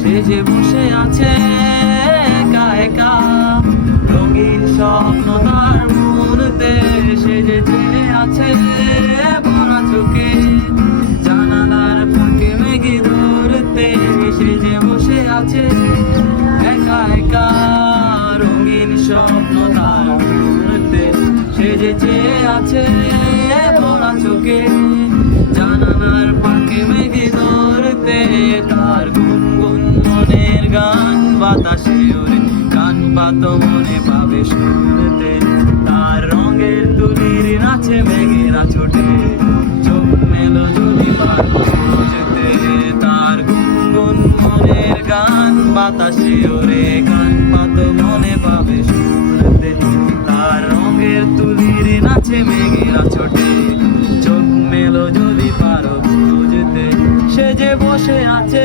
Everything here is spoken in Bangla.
সে যে বসে আছে একা একা, রঙিন স্বপ্ন তার মনেতে, সে যে চেয়ে আছে ভরা চোখে, জানালার ফাঁকে মেঘে ধরতে, সে যে বসে আছে একা একা, রঙিন স্বপ্ন তার মনেতে, সে যে চেয়ে আছে ভরা চোখে, জানালার ফাঁকে মেঘে ধরতে, তার গুনগুন মনের গান বাতাসে ওরে, গান পাত মনে পাবে শুনতে, তার রঙের তুলির নাচে মেঘেরা ছোটে, চোখ মেলো যদি পারো বুঝতে, তার গুনগুন মনের গান বাতাসে ওরে, গান পাত মনে পাবে শুনতে, তার রঙের তুলির নাচে মেঘেরা ছোটে, চোখ মেলো যদি পারো বুঝতে, সে যে বসে আছে